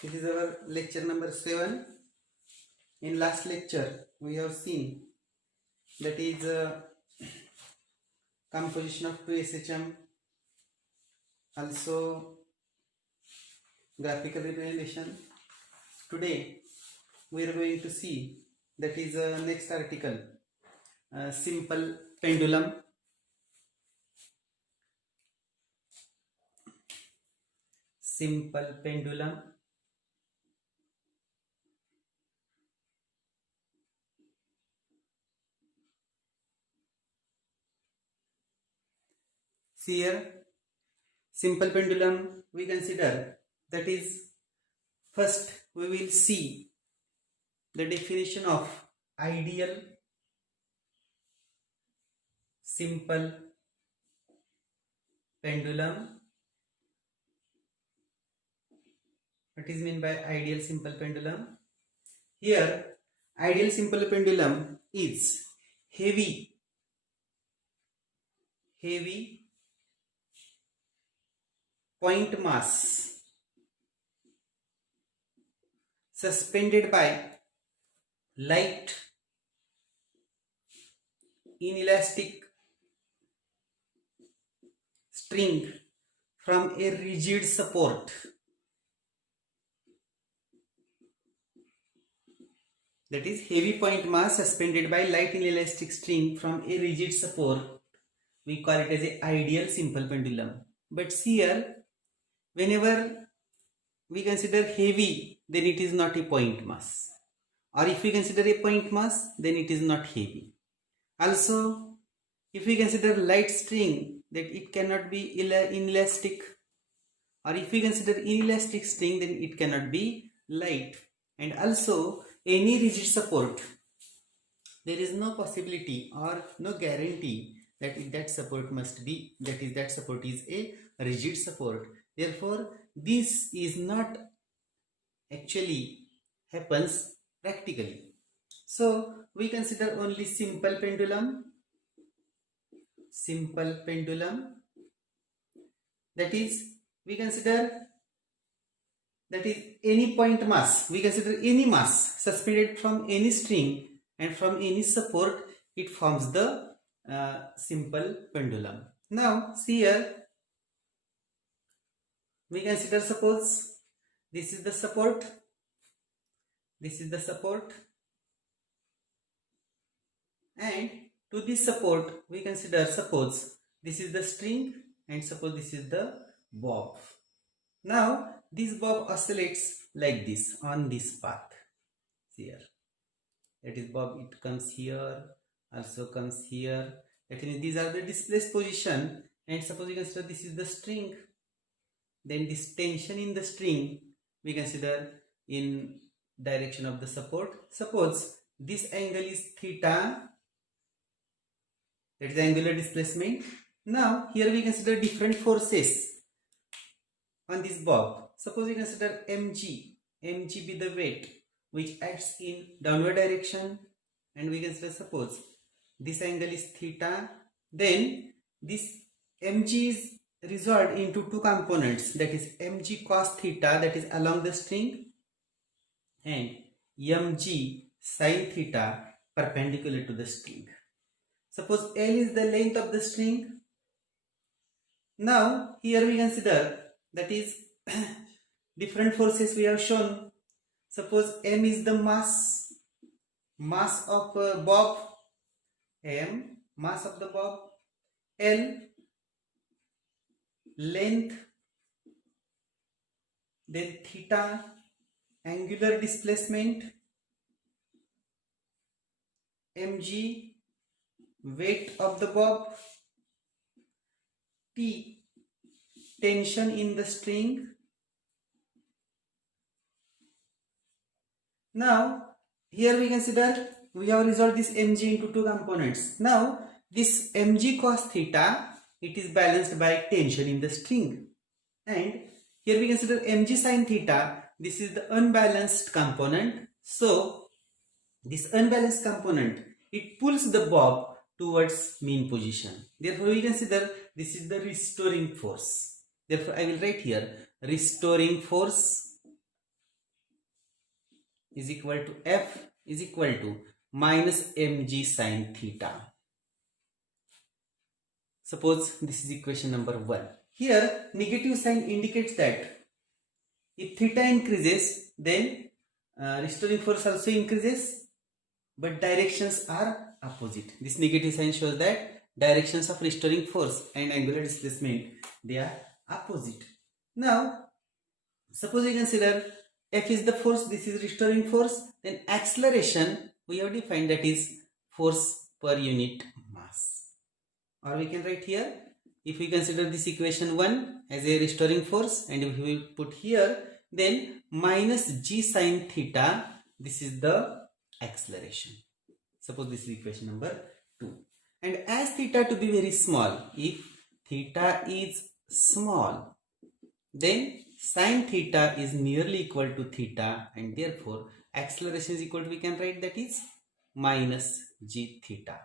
This is our lecture number 7. In last lecture we have seen that is composition of 2SHM, also graphical representation. Today we are going to see that is next article, simple pendulum. Simple pendulum. See here, simple pendulum we consider, that is, first we will see the definition of ideal simple pendulum. What is meant by ideal simple pendulum? Here, ideal simple pendulum is heavy point mass suspended by light inelastic string from a rigid support. That is, heavy point mass suspended by light inelastic string from a rigid support. We call it as a ideal simple pendulum. But see here, whenever we consider heavy, then it is not a point mass. Or if we consider a point mass, then it is not heavy. Also, if we consider light string, that it cannot be inelastic. Or if we consider inelastic string, then it cannot be light. And also, any rigid support, there is no possibility or no guarantee that that support must be, that support is a rigid support. Therefore, this is not actually happens practically. So, we consider only simple pendulum. Simple pendulum, that is, we consider that is any point mass. We consider any mass suspended from any string and from any support, it forms the simple pendulum. Now see here, we consider, suppose this is the support, and to this support we consider, suppose this is the string and suppose this is the bob. Now this bob oscillates like this on this path. See here, that is bob, it comes here, also comes here. That means these are the displaced position, and suppose we consider this is the string, then this tension in the string we consider in direction of the support. Suppose this angle is theta, that is angular displacement. Now here we consider different forces on this bob. Suppose we consider mg be the weight which acts in downward direction, and we consider, suppose this angle is theta, then this mg is resolved into two components, that is mg cos theta, that is along the string, and mg sin theta perpendicular to the string. Suppose L is the length of the string. Now here we consider, that is different forces we have shown. Suppose m is the mass of bob, m mass of the bob, L length, then theta angular displacement, mg weight of the bob, T, tension in the string. Now here we consider we have resolved this mg into two components. Now this mg cos theta, it is balanced by tension in the string, and here we consider mg sin theta, this is the unbalanced component. So this unbalanced component, it pulls the bob towards mean position. Therefore we consider this is the restoring force. Therefore I will write here restoring force is equal to F is equal to minus mg sin theta. Suppose this is equation number 1. Here negative sign indicates that if theta increases, then restoring force also increases, but directions are opposite. This negative sign shows that directions of restoring force and angular displacement, they are opposite. Now suppose we consider F is the force, this is restoring force, then acceleration we have defined, that is force per unit mass. Or we can write here, if we consider this equation 1 as a restoring force, and if we put here, then minus g sin theta, this is the acceleration. Suppose this is equation number 2. And as theta to be very small, if theta is small, then sin theta is nearly equal to theta, and therefore acceleration is equal to, we can write that is minus g theta.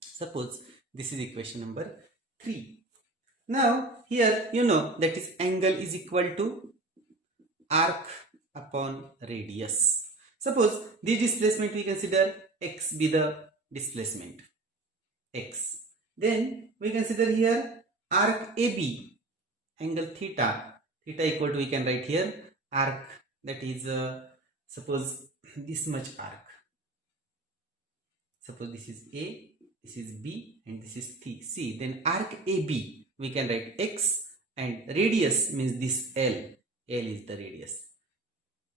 Suppose this is equation number 3. Now here you know that is angle is equal to arc upon radius. Suppose the displacement we consider x be the displacement x. Then we consider here arc AB, angle theta, theta equal to, we can write here arc, that is suppose this much arc. Suppose this is A, this is B, and this is C. Then arc AB we can write x, and radius means this L. L is the radius.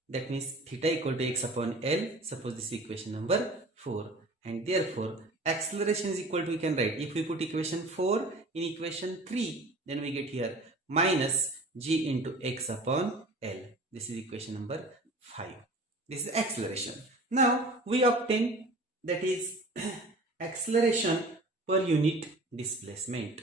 That means theta equal to x upon L. Suppose this is equation number 4, and therefore acceleration is equal to, we can write, if we put equation 4 in equation 3, then we get here minus g into x upon L. This is equation number 5. This is acceleration. Now we obtain, that is acceleration per unit displacement.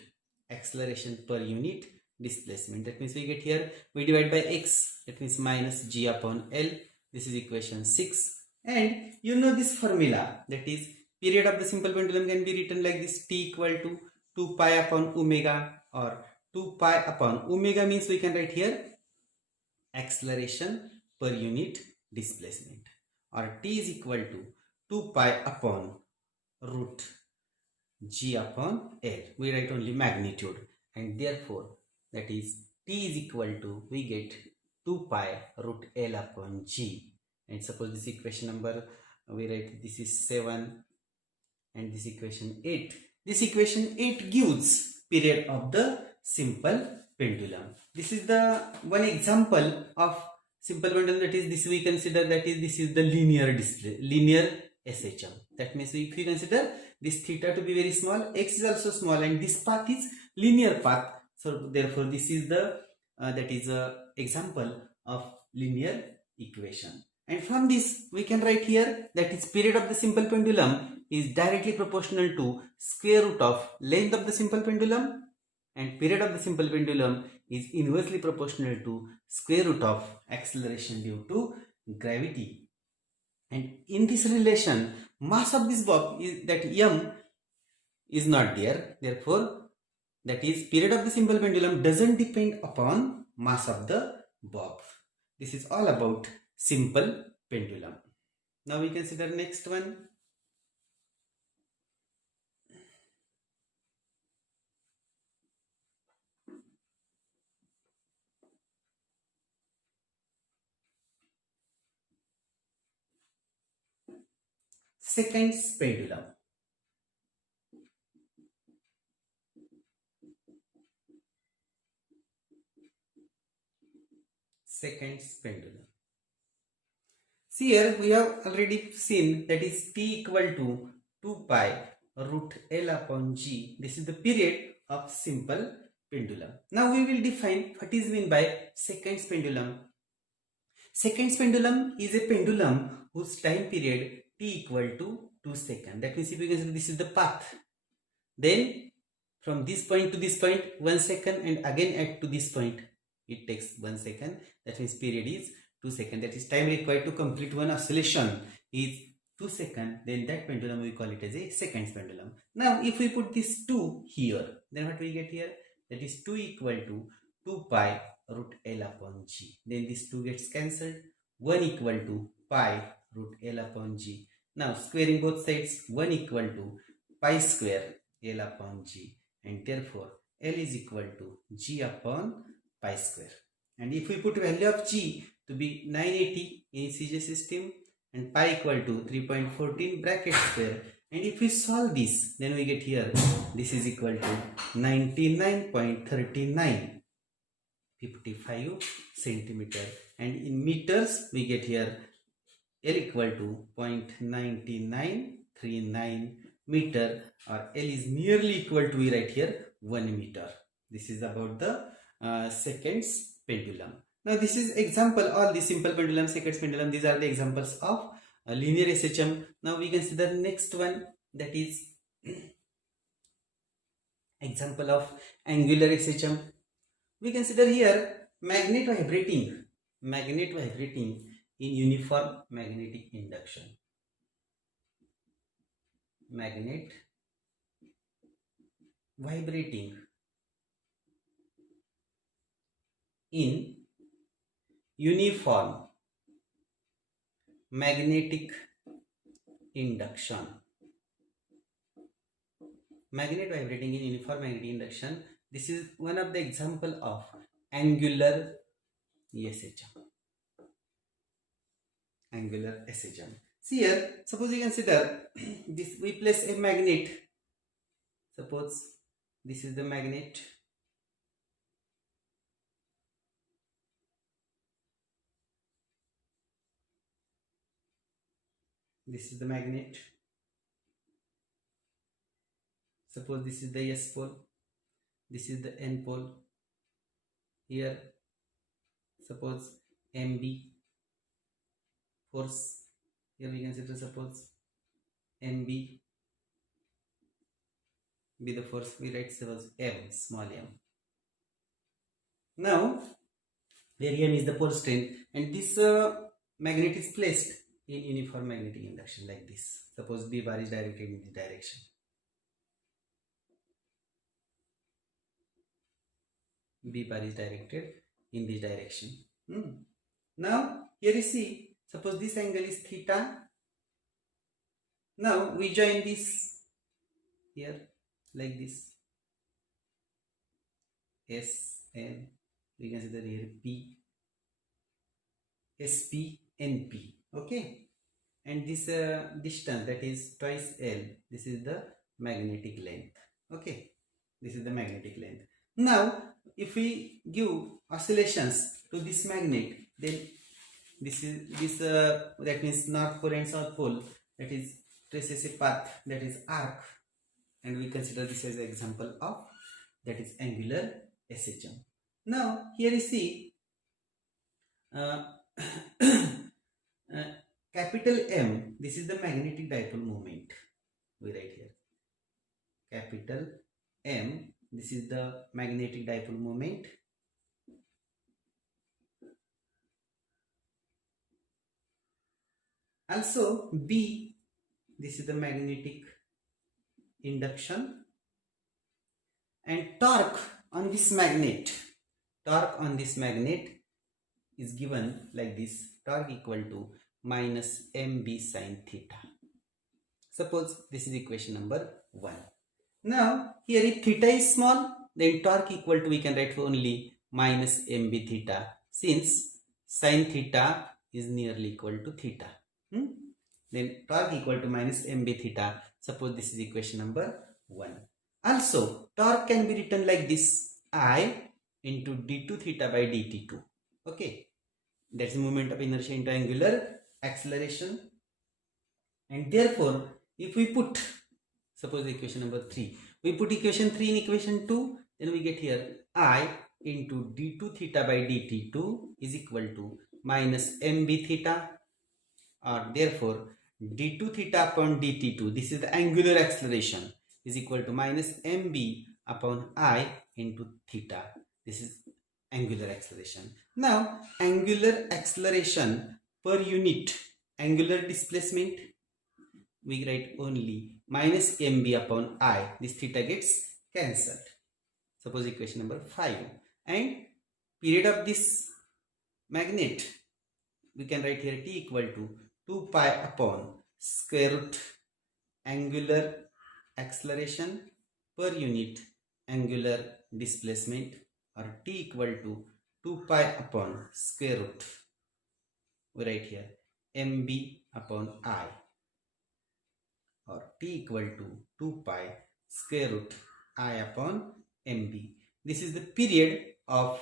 Acceleration per unit displacement. That means we get here, we divide by x, that means minus g upon L. This is equation 6. And you know this formula, that is period of the simple pendulum can be written like this, t equal to 2 pi upon omega, or 2 pi upon omega means we can write here acceleration per unit displacement, or t is equal to 2 pi upon root g upon L. We write only magnitude, and therefore that is t is equal to, we get 2 pi root L upon g. And suppose this equation number, we write this is 7, and this equation 8. This equation 8 gives period of the simple pendulum. This is the one example of simple pendulum, that is this we consider, that is this is the linear display, linear SHM. That means if we consider this theta to be very small, x is also small, and this path is linear path. So therefore this is the that is a example of linear equation. And from this we can write here that is period of the simple pendulum is directly proportional to square root of length of the simple pendulum, and period of the simple pendulum is inversely proportional to square root of acceleration due to gravity. And in this relation, mass of this bob is that m is not there. Therefore, that is period of the simple pendulum doesn't depend upon mass of the bob. This is all about simple pendulum. Now we consider next one. Seconds pendulum. Seconds pendulum. See here we have already seen that is t equal to 2 pi root L upon G. This is the period of simple pendulum. Now we will define what is meant by seconds pendulum. Seconds pendulum is a pendulum whose time period t equal to 2 seconds. That means if you can say this is the path, then from this point to this point 1 second, and again at to this point it takes 1 second. That means period is 2 seconds. That is time required to complete one oscillation is 2 seconds. Then that pendulum we call it as a seconds pendulum. Now if we put this 2 here, then what we get here? That is 2 equal to 2 pi root L upon G. Then this 2 gets cancelled. 1 equal to pi root L upon G. Now squaring both sides, 1 equal to pi square L upon G, and therefore L is equal to G upon pi square. And if we put value of G to be 980 in CJ system and pi equal to 3.14 bracket square, and if we solve this, then we get here this is equal to 99.3955 centimeter, and in meters we get here L equal to 0.9939 meter, or L is nearly equal to, we write here 1 meter. This is about the seconds pendulum. Now this is example, all the simple pendulum, seconds pendulum, these are the examples of linear SHM. Now we can see the next one, that is example of angular SHM. We consider here magnet vibrating in uniform magnetic induction. Magnet vibrating in uniform magnetic induction. Magnet vibrating in uniform magnetic induction. This is one of the example of angular SHM. Angular SHM. See here, suppose you consider this, we place a magnet. Suppose this is the magnet. This is the magnet. Suppose this is the S pole. This is the N pole. Here, suppose MB force. Here we consider suppose MB be the force. We write suppose M, small m. Now, where M is the pole strength, and this magnet is placed in uniform magnetic induction like this. Suppose B bar is directed in this direction. B bar is directed in this direction. Now here you see, suppose this angle is theta. Now we join this here like this. S N, we consider here P, SP, NP. Okay, and this distance, that is twice L. This is the magnetic length. Okay, this is the magnetic length. Now if we give oscillations to this magnet, then this is that means north pole and south pole, that is traces a path, that is arc, and we consider this as an example of, that is angular SHM. Now here you see capital M, this is the magnetic dipole moment. We write here capital M, this is the magnetic dipole moment. Also B, this is the magnetic induction, and torque on this magnet is given like this, torque equal to minus mb sin theta. Suppose this is equation number 1. Now here if theta is small, then torque equal to, we can write only minus mb theta, since sin theta is nearly equal to theta. Then torque equal to minus mb theta. Suppose this is equation number 1. Also torque can be written like this, I into d2 theta by dt2. Okay, that's the moment of inertia into angular acceleration. And therefore if we put Suppose equation number 3. We put equation 3 in equation 2. Then we get here I into d2 theta by dt2 is equal to minus mb theta, or therefore d2 theta upon dt2, this is the angular acceleration, is equal to minus mb upon I into theta. This is angular acceleration. Now angular acceleration per unit angular displacement, we write only minus mb upon I. This theta gets cancelled. Suppose equation number 5. And period of this magnet, we can write here t equal to 2 pi upon square root angular acceleration per unit angular displacement, or t equal to 2 pi upon square root, we write here mb upon I, or t equal to 2 pi square root I upon mb. This is the period of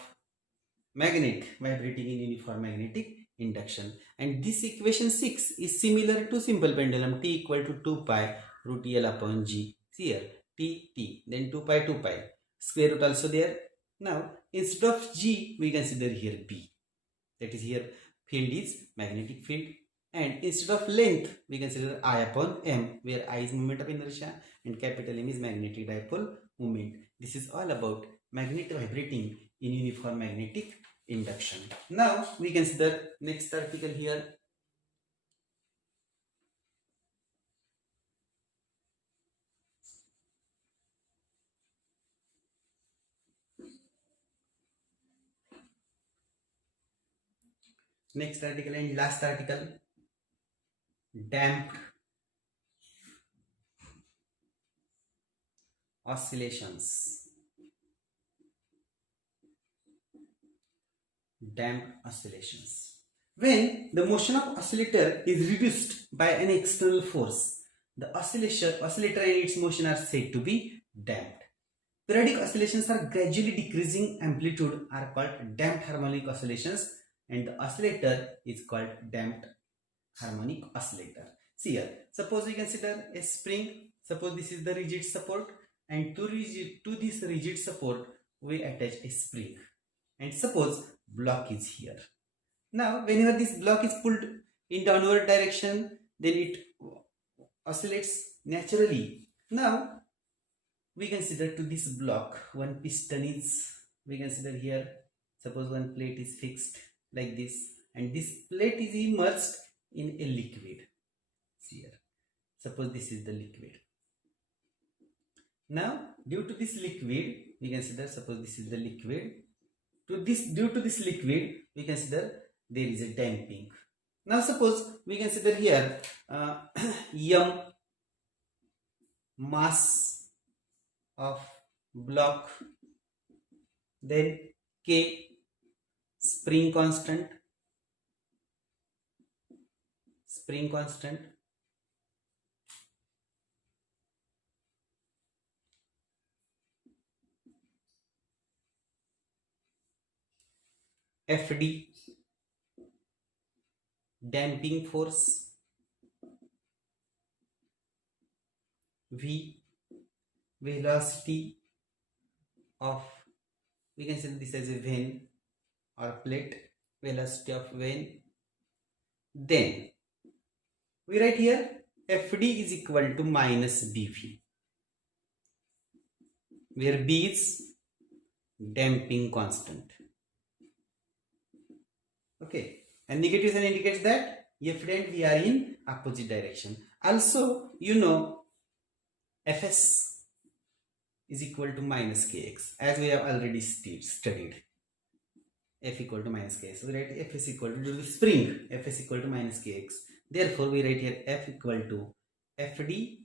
magnet vibrating in uniform magnetic induction. And this equation 6 is similar to simple pendulum, t equal to 2 pi root L upon g. See here, t, then 2 pi, square root also there. Now instead of g, we consider here b. That is, here field is magnetic field, and instead of length, we consider I upon m, where I is moment of inertia and capital M is magnetic dipole moment. This is all about magnet vibrating in uniform magnetic induction. Now we consider next article here. Next article and last article, damped oscillations. Damped oscillations. When the motion of oscillator is reduced by an external force, the oscillator and its motion are said to be damped. Periodic oscillations are gradually decreasing amplitude are called damped harmonic oscillations, and the oscillator is called damped harmonic oscillator. See here, suppose we consider a spring. Suppose this is the rigid support, and to this rigid support we attach a spring, and suppose block is here. Now whenever this block is pulled in downward direction, then it oscillates naturally. Now we consider to this block one piston is, we consider here, suppose one plate is fixed like this, and this plate is immersed in a liquid. See here, suppose this is the liquid. Now due to this liquid, we consider, suppose this is the liquid, due to this liquid we consider there is a damping. Now suppose we consider here m mass of block, then k spring constant, Fd damping force, V velocity of, we consider this as a vane or plate, velocity of vane. Then we write here Fd is equal to minus Bv, where B is damping constant. Okay, and negative sign indicates that F and V are in opposite direction. Also, you know, Fs is equal to minus Kx, as we have already studied. F equal to minus Kx. So we write F is equal to the spring. F is equal to minus Kx. Therefore, we write here F equal to Fd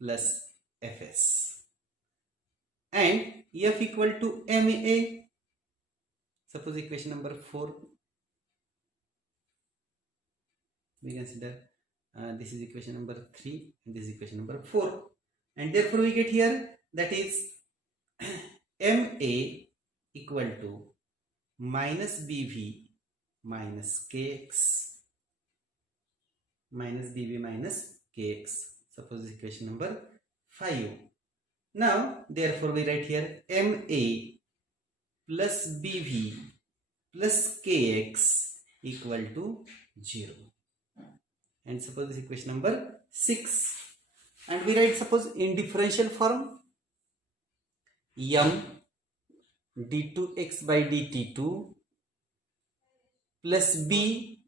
plus Fs. And F equal to Ma. Suppose equation number 4. We consider this is equation number 3 and this is equation number 4, and therefore we get here, that is Ma equal to minus Bv minus Kx, minus Bv minus Kx. Suppose equation number 5. Now, therefore, we write here MA plus BV plus KX equal to 0. And suppose this equation number 6. And we write, suppose, in differential form, m d2x by dt2 plus b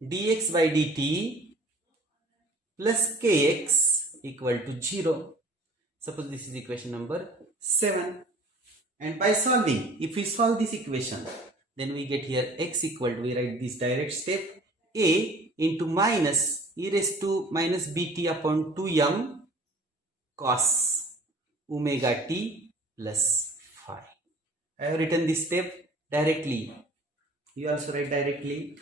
dx by dt plus kx equal to 0. Suppose this is equation number 7. And by solving, if we solve this equation, then we get here x equal to, we write this direct step, a into minus e raised to minus bt upon 2m cos omega t plus phi. I have written this step directly. You also write directly.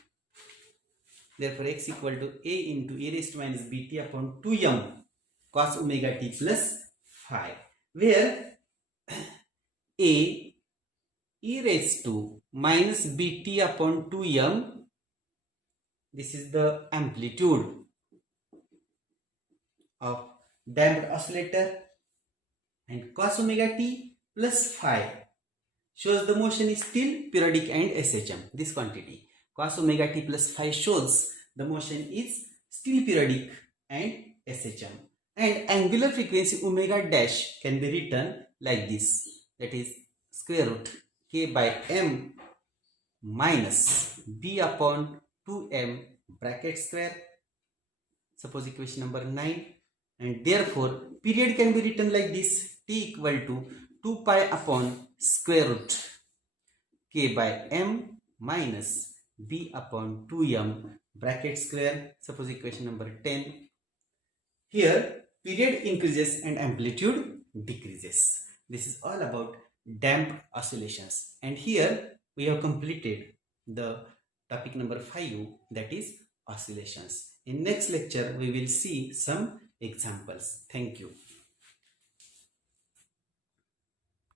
Therefore, x equal to a into e raised to minus bt upon 2m cos omega t plus phi, where a e raised to minus bt upon 2m, this is the amplitude of damped oscillator, and cos omega t plus phi shows the motion is still periodic and SHM. This quantity cos omega t plus phi shows the motion is still periodic and SHM. And angular frequency omega dash can be written like this, that is square root k by m minus b upon 2m bracket square. Suppose equation number 9. And therefore, period can be written like this, t equal to 2 pi upon square root k by m minus b upon 2m bracket square. Suppose equation number 10. Here, period increases and amplitude decreases. This is all about damped oscillations. And here, we have completed the topic number 5, that is oscillations. In next lecture, we will see some examples. Thank you.